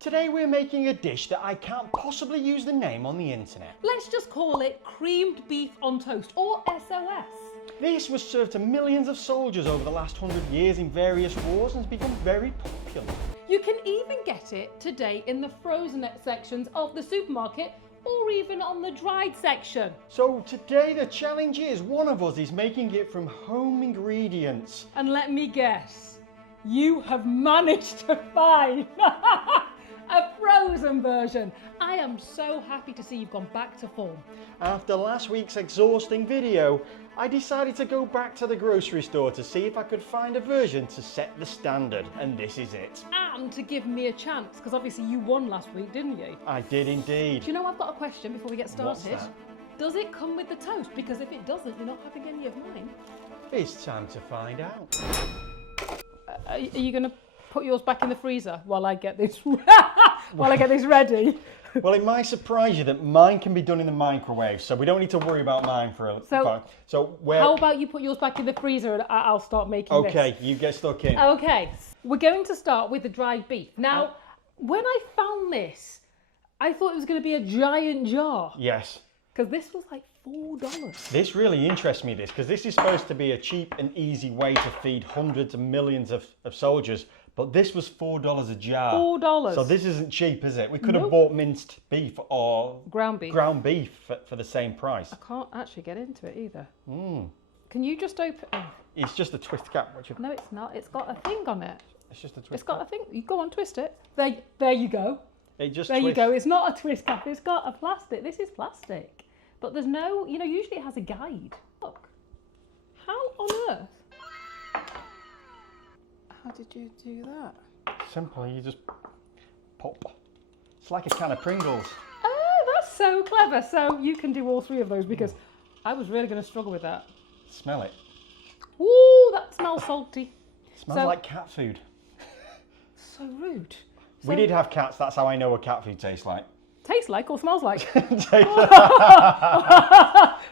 Today we're making a dish that I can't possibly use the name on the internet. Let's just call it creamed beef on toast, or SOS. This was served to millions of soldiers over the last 100 years in various wars and has become very popular. You can even get it today in the frozen sections of the supermarket, or even on the dried section. So today the challenge is one of us is making it from home ingredients. And let me guess, you have managed to find a frozen version. I am so happy to see you've gone back to form. After last week's exhausting video, I decided to go back to the grocery store to see if I could find a version to set the standard, and this is it. And to give me a chance, because obviously you won last week, didn't you? I did indeed. Do you know, I've got a question before we get started. What's that? Does it come with the toast? Because if it doesn't, you're not having any of mine. It's time to find out. Are you going to put yours back in the freezer while I get this ready? Well, it might surprise you that mine can be done in the microwave, so we don't need to worry about mine for a time. So how about you put yours back in the freezer and I'll start making this? Okay, you get stuck in. Okay, we're going to start with the dried beef. Now, when I found this, I thought it was going to be a giant jar. Yes. Because this was like $4. This really interests me, because this is supposed to be a cheap and easy way to feed hundreds of millions of soldiers. But this was $4 a jar. $4. So this isn't cheap, is it? We could have bought minced beef or ground beef for the same price. I can't actually get into it either. Can you just open? Oh. It's just a twist cap. No, it's not. It's got a thing on it. It's just a twist. It's got a thing. You go on, twist it. There you go. It just. There you go. It's not a twist cap. It's got a plastic. This is plastic. But there's no. You know, usually it has a guide. Look. How on earth? How did you do that? Simply, you just pop. It's like a can of Pringles. Oh, that's so clever. So you can do all three of those, because I was really going to struggle with that. Smell it. Ooh, that smells salty. Smells like cat food. So rude. We did have cats. That's how I know what cat food tastes like. Tastes like or smells like? Yeah.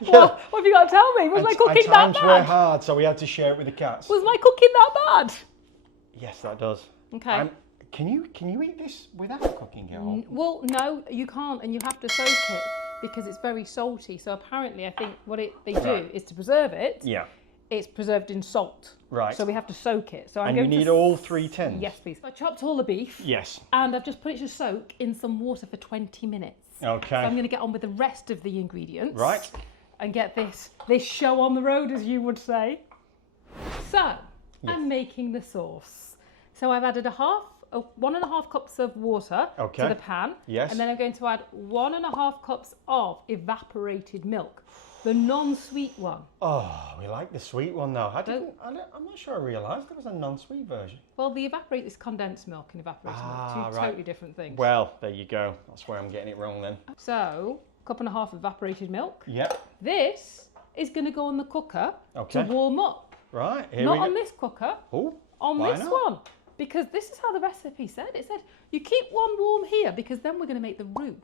What have you got to tell me? Was my cooking that times bad? were hard, so we had to share it with the cats. Was my cooking that bad? Yes, that does. Okay. Can you eat this without cooking it all? Well, no, you can't, and you have to soak it because it's very salty. So apparently, I think what they do is to preserve it. Yeah. It's preserved in salt. Right. So we have to soak it. So you need all 3 tins? Yes, please. I chopped all the beef. Yes. And I've just put it to soak in some water for 20 minutes. Okay. So I'm going to get on with the rest of the ingredients. Right. And get this show on the road, as you would say. So, I'm making the sauce. So I've added 1.5 cups of water to the pan. Yes. And then I'm going to add 1.5 cups of evaporated milk. The non-sweet one. Oh, we like the sweet one though. I'm not sure I realised there was a non-sweet version. Well, the evaporated is condensed milk and evaporated milk. Two totally different things. Well, there you go. That's where I'm getting it wrong then. So, 1.5 cups of evaporated milk. Yep. This is going to go on the cooker to warm up. Right. Not on this cooker. Oh. On this one. Because this is how the recipe said. It said, you keep one warm here because then we're going to make the roux.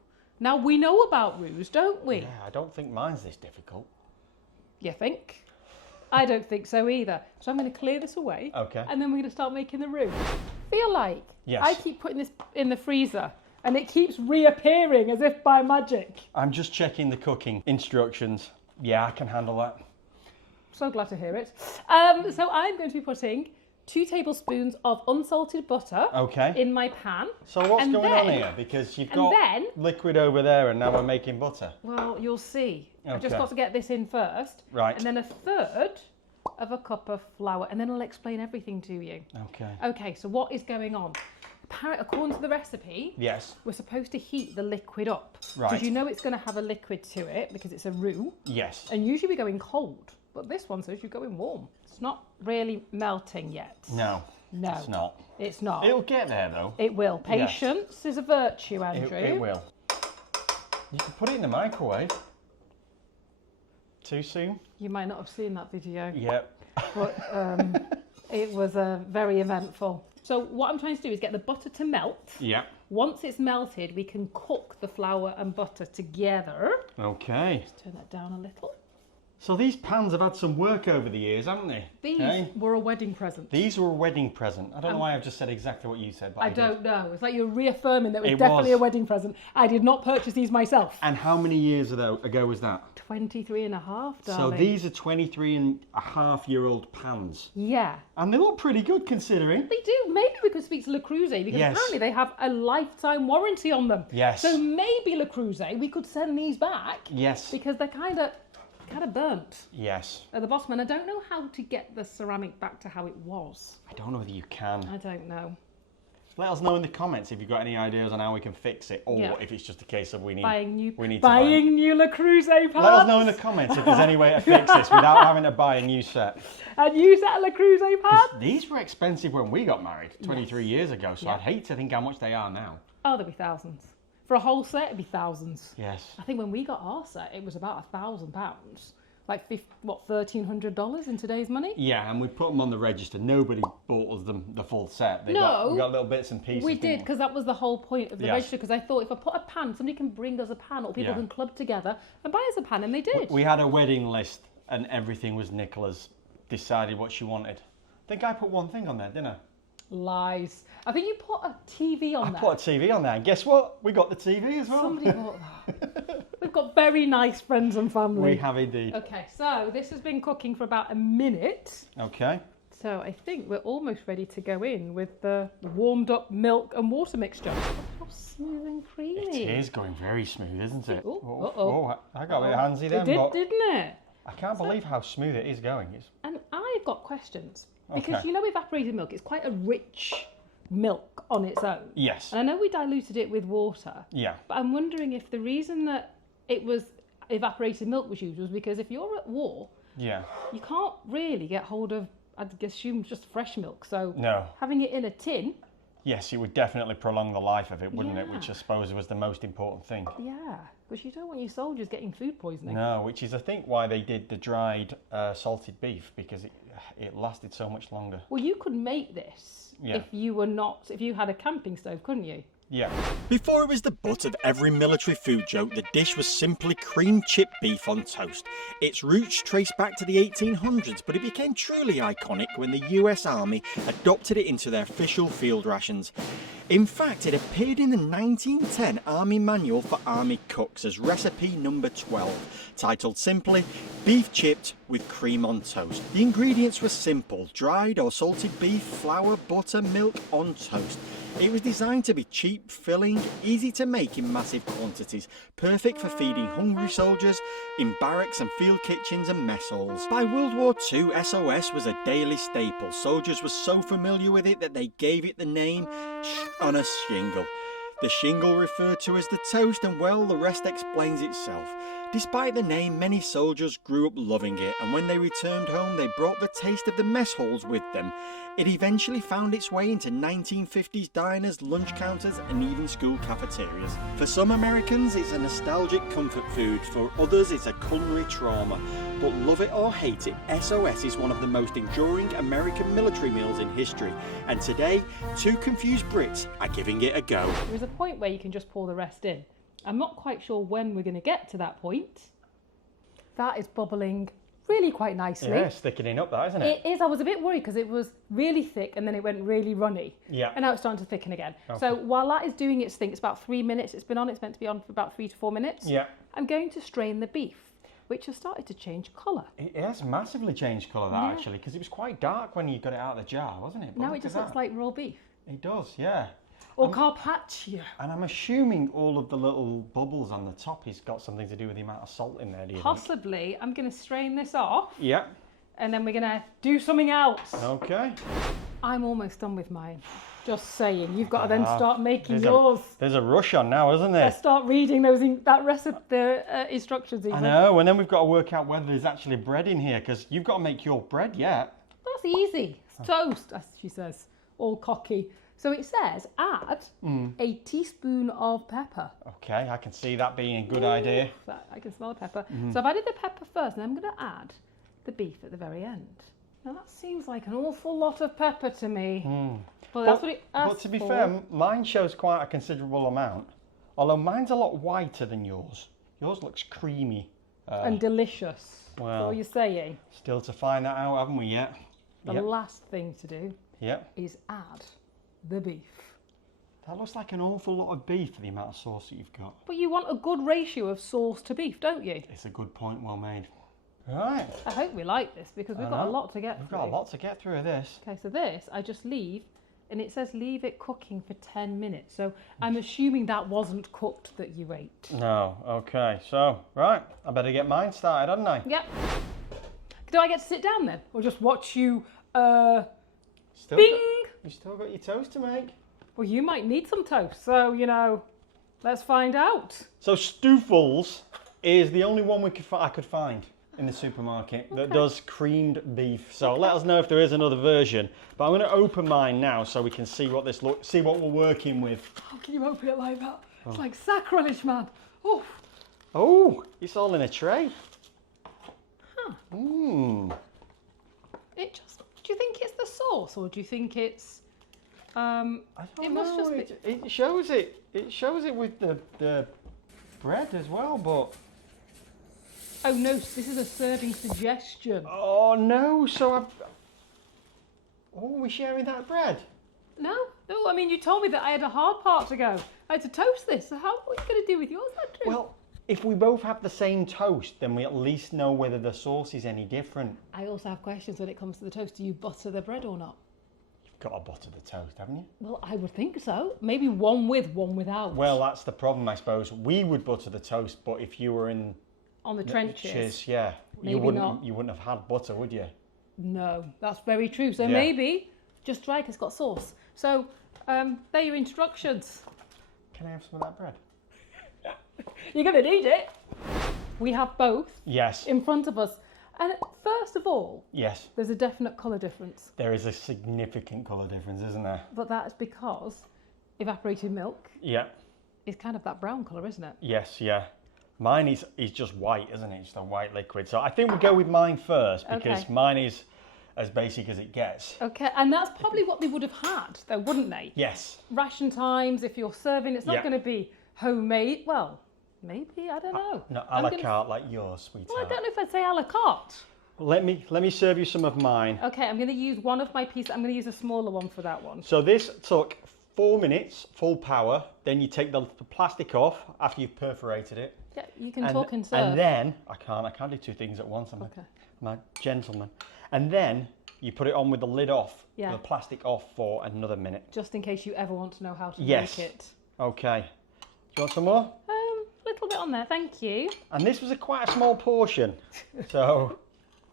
Now, we know about roux, don't we? Yeah, I don't think mine's this difficult. You think? I don't think so either. So I'm going to clear this away. Okay. And then we're going to start making the roux. Feel like I keep putting this in the freezer and it keeps reappearing as if by magic. I'm just checking the cooking instructions. Yeah, I can handle that. So glad to hear it. So I'm going to be putting 2 tablespoons of unsalted butter in my pan. So what's going on here? Because you've got liquid over there and now we're making butter. Well, you'll see. I've just got to get this in first. Right. And then 1/3 of a cup of flour, and then I'll explain everything to you. Okay. Okay, so what is going on? Apparently, according to the recipe, we're supposed to heat the liquid up. Right. Because you know it's going to have a liquid to it because it's a roux. Yes. And usually we go in cold, but this one says you go in warm. It's not really melting yet. No. No. It's not. It's not. It'll get there though. It will. Patience is a virtue, Andrew. It will. You can put it in the microwave. Too soon? You might not have seen that video. Yep. But it was very eventful. So what I'm trying to do is get the butter to melt. Yeah. Once it's melted, we can cook the flour and butter together. Okay. Just turn that down a little. So these pans have had some work over the years, haven't they? These were a wedding present. These were a wedding present. I don't know why I've just said exactly what you said, but I don't know. It's like you're reaffirming that it was definitely was. a wedding present. I did not purchase these myself. And how many years ago was that? 23 and a half, So darling. these are 23-and-a-half-year-old pans. Yeah. And they look pretty good considering. They do. Maybe we could speak to Le Creuset because apparently they have a lifetime warranty on them. Yes. So maybe Le Creuset, we could send these back. Yes. Because they're kind of burnt Yes. at the bottom, and I don't know how to get the ceramic back to how it was. I don't know whether you can. I don't know. Let us know in the comments if you've got any ideas on how we can fix it, or if it's just a case of we need to buy new Le Creuset parts. Let us know in the comments if there's any way to fix this without having to buy a new set. A new set of Le Creuset parts? These were expensive when we got married 23 years ago, so I'd hate to think how much they are now. Oh, there'll be thousands. For a whole set, it'd be thousands. Yes. I think when we got our set, it was about £1,000. Like $1,300 in today's money? Yeah, and we put them on the register. Nobody bought us the full set. We got little bits and pieces. We did, because that was the whole point of the register. Because I thought if I put a pan, somebody can bring us a pan, or people can club together and buy us a pan, and they did. We had a wedding list, and everything was Nicola's. Decided what she wanted. I think I put one thing on there, didn't I? Lies. I think you put a TV on there. I put a TV on there, and guess what? We got the TV as well. Somebody bought that. We've got very nice friends and family. We have indeed. Okay, so this has been cooking for about a minute. Okay. So I think we're almost ready to go in with the warmed up milk and water mixture. Oh, smooth and creamy. It is going very smooth, isn't it? Oh, I got a bit handsy then. It did, didn't it? I can't believe how smooth it is going. And I've got questions. Because you know evaporated milk, it's quite a rich milk on its own. Yes. And I know we diluted it with water. Yeah. But I'm wondering if the reason that it was evaporated milk was used was because if you're at war, you can't really get hold of, I'd assume, just fresh milk. So having it in a tin. Yes, it would definitely prolong the life of it, wouldn't it? Which I suppose was the most important thing. Yeah, because you don't want your soldiers getting food poisoning. No, which is I think why they did the dried salted beef, because it lasted so much longer. Well, you could make this if you had a camping stove, couldn't you? Yeah. Before it was the butt of every military food joke, the dish was simply cream chip beef on toast. Its roots trace back to the 1800s, but it became truly iconic when the US Army adopted it into their official field rations. In fact, it appeared in the 1910 Army Manual for Army Cooks as recipe number 12, titled simply Beef Chipped with Cream on Toast. The ingredients were simple: dried or salted beef, flour, butter, milk on toast. It was designed to be cheap, filling, easy to make in massive quantities, perfect for feeding hungry soldiers in barracks and field kitchens and mess halls. By World War II, SOS was a daily staple. Soldiers were so familiar with it that they gave it the name on a shingle. The shingle referred to as the toast, and well, the rest explains itself. Despite the name, many soldiers grew up loving it, and when they returned home, they brought the taste of the mess halls with them. It eventually found its way into 1950s diners, lunch counters, and even school cafeterias. For some Americans, it's a nostalgic comfort food. For others, it's a culinary trauma. But love it or hate it, SOS is one of the most enduring American military meals in history. And today, two confused Brits are giving it a go. There is a point where you can just pour the rest in. I'm not quite sure when we're going to get to that point. That is bubbling really quite nicely. Yeah, it's thickening up that, isn't it? It is. I was a bit worried because it was really thick and then it went really runny. Yeah. And now it's starting to thicken again. Okay. So while that is doing its thing, it's about 3 minutes it's been on. It's meant to be on for about 3 to 4 minutes. Yeah. I'm going to strain the beef, which has started to change colour. It has massively changed colour, that actually, because it was quite dark when you got it out of the jar, wasn't it? But now it just looks like raw beef. It does, yeah. Or carpaccio. And I'm assuming all of the little bubbles on the top has got something to do with the amount of salt in there, do you Possibly. think? I'm going to strain this off. Yeah. And then we're going to do something else. Okay. I'm almost done with mine. Just saying. You've got to then start making yours. There's a rush on now, isn't there? Let's start reading those that recipe, the instructions even. I know, and then we've got to work out whether there's actually bread in here, because you've got to make your bread yet. That's easy. It's toast, as she says, all cocky. So it says add a teaspoon of pepper. Okay, I can see that being a good idea. I can smell the pepper. So I've added the pepper first, and I'm going to add the beef at the very end. Now that seems like an awful lot of pepper to me. Well, that's what it asked But to be for. fair, mine shows quite a considerable amount. Although mine's a lot whiter than yours. Yours looks creamy. and delicious. Well, that's all you're saying. Still to find that out, haven't we yet? The last thing to do is add the beef. That looks like an awful lot of beef for the amount of sauce that you've got. But you want a good ratio of sauce to beef, don't you? It's a good point, well made. Right. I hope we like this because we've got a lot to get through. We've got a lot to get through of this. Okay, so this I just leave, and it says leave it cooking for 10 minutes. So I'm assuming that wasn't cooked that you ate. No, okay. So, right, I better get mine started, hadn't I? Yep. Do I get to sit down then? Or just watch you, You still got your toast to make. Well, you might need some toast, so, you know, let's find out. So Stouffel's is the only one I could find in the supermarket that does creamed beef. So let us know if there is another version. But I'm going to open mine now so we can see what what we're working with. How can you open it like that? It's like sacrilege, man. Oh. Oh, it's all in a tray. Huh. Mmm. Do you think it's the sauce or do you think it's I don't know. It shows it. It shows it with the bread as well, but. Oh no! This is a serving suggestion. Oh no! So we're sharing that bread. No. I mean, you told me that I had a hard part to go. I had to toast this. So what are you going to do with yours, Andrew? Well, if we both have the same toast, then we at least know whether the sauce is any different. I also have questions when it comes to the toast. Do you butter the bread or not? Got to butter the toast, haven't you? Well, I would think so. Maybe one with, one without. Well, that's the problem, I suppose. We would butter the toast, but if you were on the trenches, you wouldn't have had butter, would you? No, that's very true. So maybe just right, it's got sauce. So they're your instructions. Can I have some of that bread? You're going to need it. We have both. Yes. In front of us. And first of all, yes, there's a definite colour difference. There is a significant colour difference, isn't there? But that is because evaporated milk is kind of that brown colour, isn't it? Yes, yeah. Mine is just white, isn't it? Just a white liquid. So I think we'll go with mine first because mine is as basic as it gets. Okay, and that's probably what they would have had, though, wouldn't they? Yes. Ration times, if you're serving, it's not going to be homemade. Well, maybe, I don't know. No, a la carte like yours, sweetheart. Well, I don't know if I'd say a la carte. Let me serve you some of mine. Okay, I'm going to use one of my pieces. I'm going to use a smaller one for that one. So this took 4 minutes, full power. Then you take the plastic off after you've perforated it. Yeah, you can talk and serve. And then, I can't do two things at once. I'm a gentleman. And then you put it on with the lid off, the plastic off for another minute. Just in case you ever want to know how to make it. Okay. Do you want some more? Little bit on there, thank you. And this was quite a small portion. So,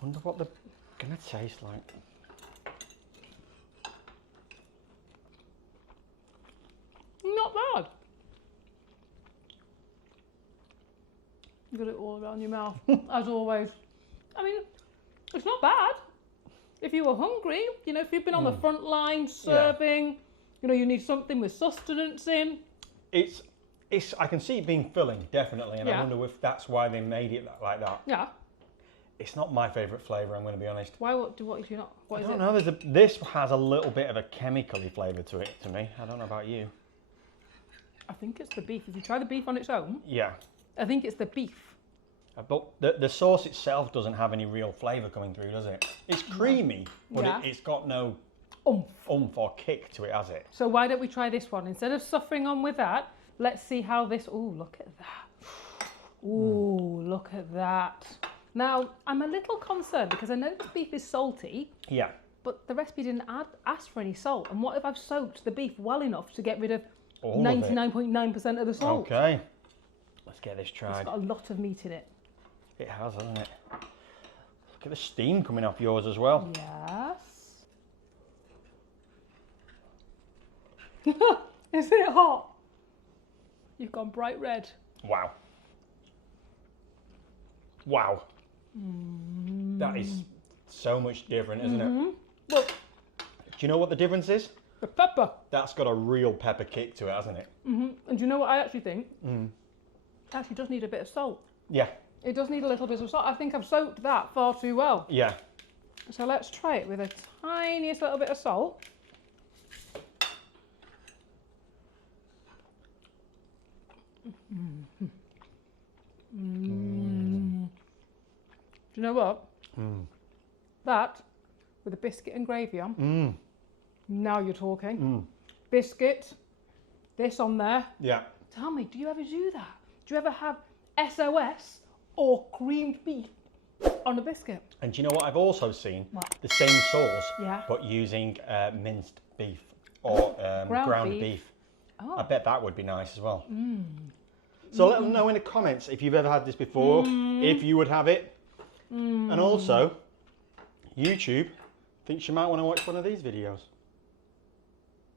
I wonder what they're going to taste like. Not bad. You got it all around your mouth, as always. I mean, it's not bad. If you were hungry, you know, if you've been on the front line serving, you know, you need something with sustenance in. I can see it being filling, definitely, and I wonder if that's why they made it like that. Yeah. It's not my favourite flavour, I'm going to be honest. Why? What is you not? What I is don't know. This has a little bit of a chemically flavour to it, to me. I don't know about you. I think it's the beef. If you try the beef on its own, I think it's the beef. But the sauce itself doesn't have any real flavour coming through, does it? It's creamy, but it's got no oomph or kick to it, has it? So why don't we try this one? Instead of suffering on with that, let's see how this... Ooh, look at that. Ooh, look at that. Now, I'm a little concerned because I know this beef is salty. Yeah. But the recipe didn't ask for any salt. And what if I've soaked the beef well enough to get rid of 99.9% of the salt? Okay. Let's get this tried. It's got a lot of meat in it. It has, hasn't it? Look at the steam coming off yours as well. Yes. Is it hot? You've gone bright red. Wow. Wow. That is so much different, isn't it? Look. Do you know what the difference is? The pepper. That's got a real pepper kick to it, hasn't it? And do you know what I actually think? It actually does need a bit of salt. Yeah. It does need a little bit of salt. I think I've soaked that far too well. Yeah. So let's try it with a tiniest little bit of salt. Do you know what? That, with a biscuit and gravy on, now you're talking. Biscuit, this on there. Yeah. Tell me, do you ever do that? Do you ever have SOS or creamed beef on a biscuit? And do you know what I've also seen? What? The same sauce, Yeah. but using minced beef or ground beef. Oh. I bet that would be nice as well. So let them know in the comments if you've ever had this before, if you would have it. And also, YouTube thinks you might want to watch one of these videos.